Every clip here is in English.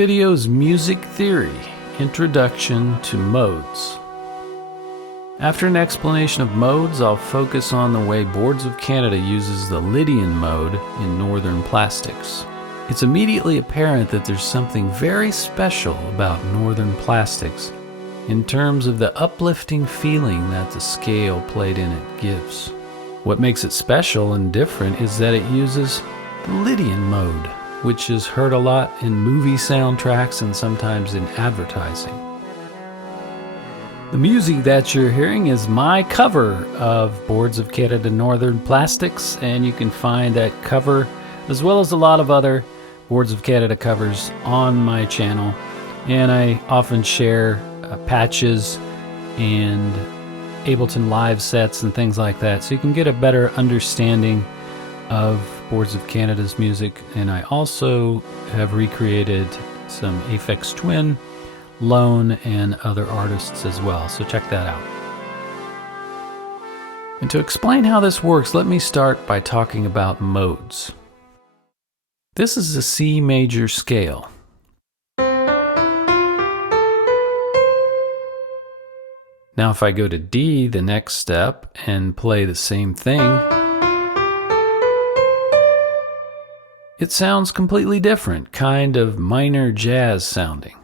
video is Music Theory, Introduction to Modes. After an explanation of modes, I'll focus on the way Boards of Canada uses the Lydian Mode in Northern Plastics. It's immediately apparent that there's something very special about Northern Plastics in terms of the uplifting feeling that the scale played in it gives. What makes it special and different is that it uses the Lydian Mode, which is heard a lot in movie soundtracks and sometimes in advertising. The music that you're hearing is my cover of Boards of Canada Northern Plastics, and you can find that cover as well as a lot of other Boards of Canada covers on my channel. And I often share patches and Ableton Live sets and things like that, so you can get a better understanding of Boards of Canada's music. And I also have recreated some Aphex Twin, Lone, and other artists as well, so check that out. And to explain how this works, let me start by talking about modes. This is a C major scale. Now if I go to D, the next step, and play the same thing, it sounds completely different, kind of minor jazz sounding.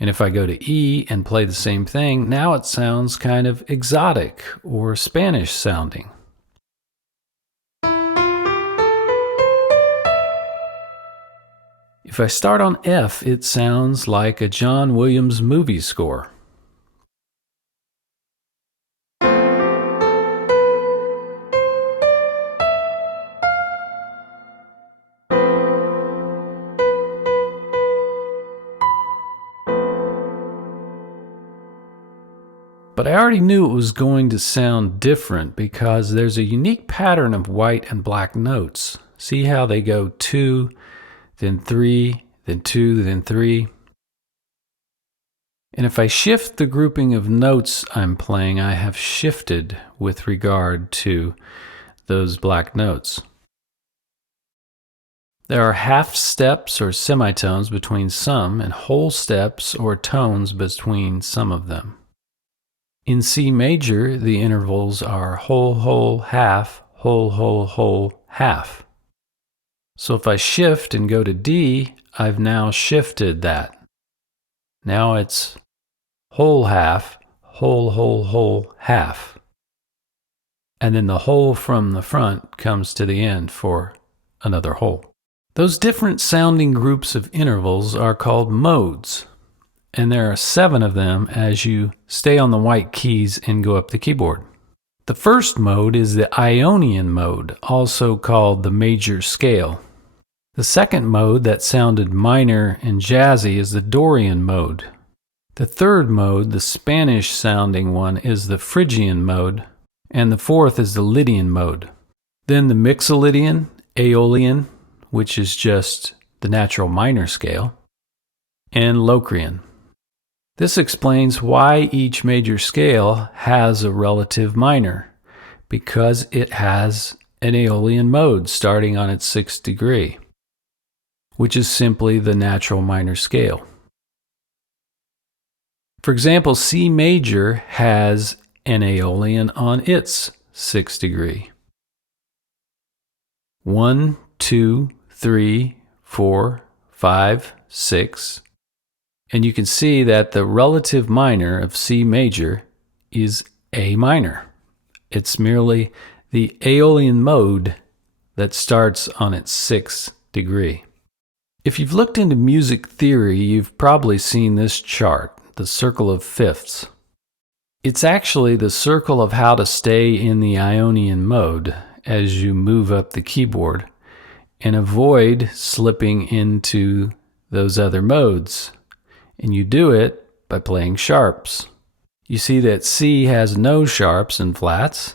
And if I go to E and play the same thing, now it sounds kind of exotic or Spanish sounding. If I start on F, it sounds like a John Williams movie score. But I already knew it was going to sound different because there's a unique pattern of white and black notes. See how they go 2, then 3, then 2, then 3. And if I shift the grouping of notes I'm playing, I have shifted with regard to those black notes. There are half steps or semitones between some and whole steps or tones between some of them. In C major, the intervals are whole, whole, half, whole, whole, whole, half. So if I shift and go to D, I've now shifted that. Now it's whole, half, whole, whole, whole, half. And then the whole from the front comes to the end for another whole. Those different sounding groups of intervals are called modes. And there are 7 of them as you stay on the white keys and go up the keyboard. The first mode is the Ionian Mode, also called the major scale. The second mode that sounded minor and jazzy is the Dorian Mode. The third mode, the Spanish sounding one, is the Phrygian Mode. And the fourth is the Lydian Mode. Then the Mixolydian, Aeolian, which is just the natural minor scale, and Locrian. This explains why each major scale has a relative minor, because it has an Aeolian mode starting on its 6th degree, which is simply the natural minor scale. For example, C major has an Aeolian on its 6th degree. 1, 2, 3, 4, 5, 6. And you can see that the relative minor of C major is A minor. It's merely the Aeolian mode that starts on its 6th degree. If you've looked into music theory, you've probably seen this chart, the circle of fifths. It's actually the circle of how to stay in the Ionian mode as you move up the keyboard and avoid slipping into those other modes. And you do it by playing sharps. You see that C has no sharps and flats,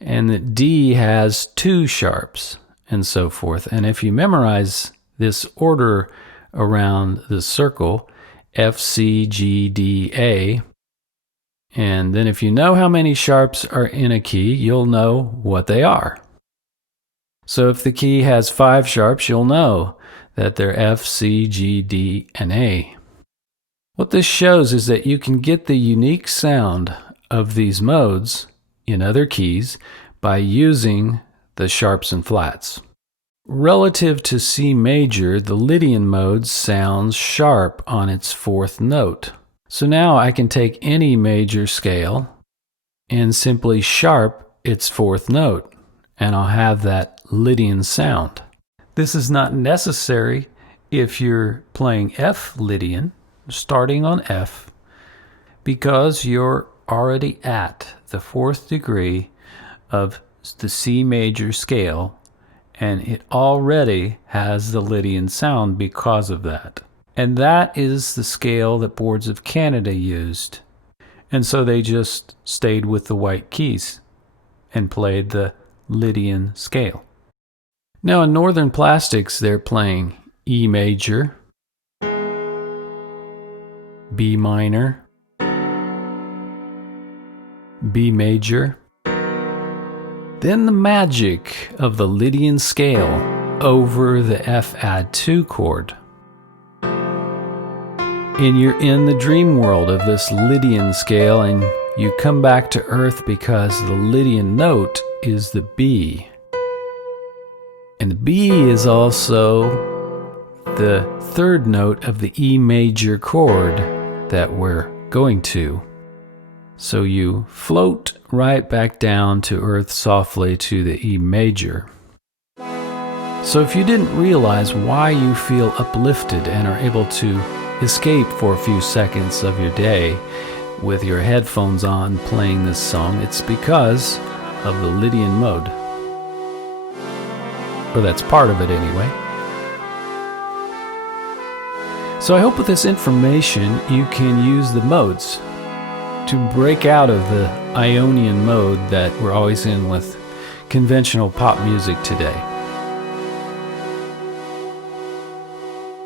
and that D has 2 sharps, and so forth. And if you memorize this order around the circle, F, C, G, D, A, and then if you know how many sharps are in a key, you'll know what they are. So if the key has 5 sharps, you'll know that they're F, C, G, D, and A. What this shows is that you can get the unique sound of these modes in other keys by using the sharps and flats. Relative to C major, the Lydian mode sounds sharp on its fourth note. So now I can take any major scale and simply sharp its fourth note, and I'll have that Lydian sound. This is not necessary if you're playing F Lydian, starting on F, because you're already at the fourth degree of the C major scale, and it already has the Lydian sound because of that. And that is the scale that Boards of Canada used. And so they just stayed with the white keys and played the Lydian scale. Now in Northern Plastics, they're playing E major, B minor, B major, then the magic of the Lydian scale over the F add 2 chord. And you're in the dream world of this Lydian scale, and you come back to earth because the Lydian note is the B. And the B is also the third note of the E major chord that we're going to. So you float right back down to earth softly to the E major. So if you didn't realize why you feel uplifted and are able to escape for a few seconds of your day with your headphones on playing this song, it's because of the Lydian mode. Or that's part of it anyway. So I hope with this information you can use the modes to break out of the Ionian mode that we're always in with conventional pop music today.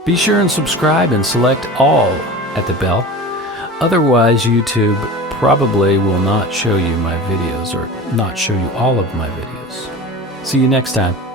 Be sure and subscribe and select all at the bell. Otherwise, YouTube probably will not show you my videos or not show you all of my videos. See you next time.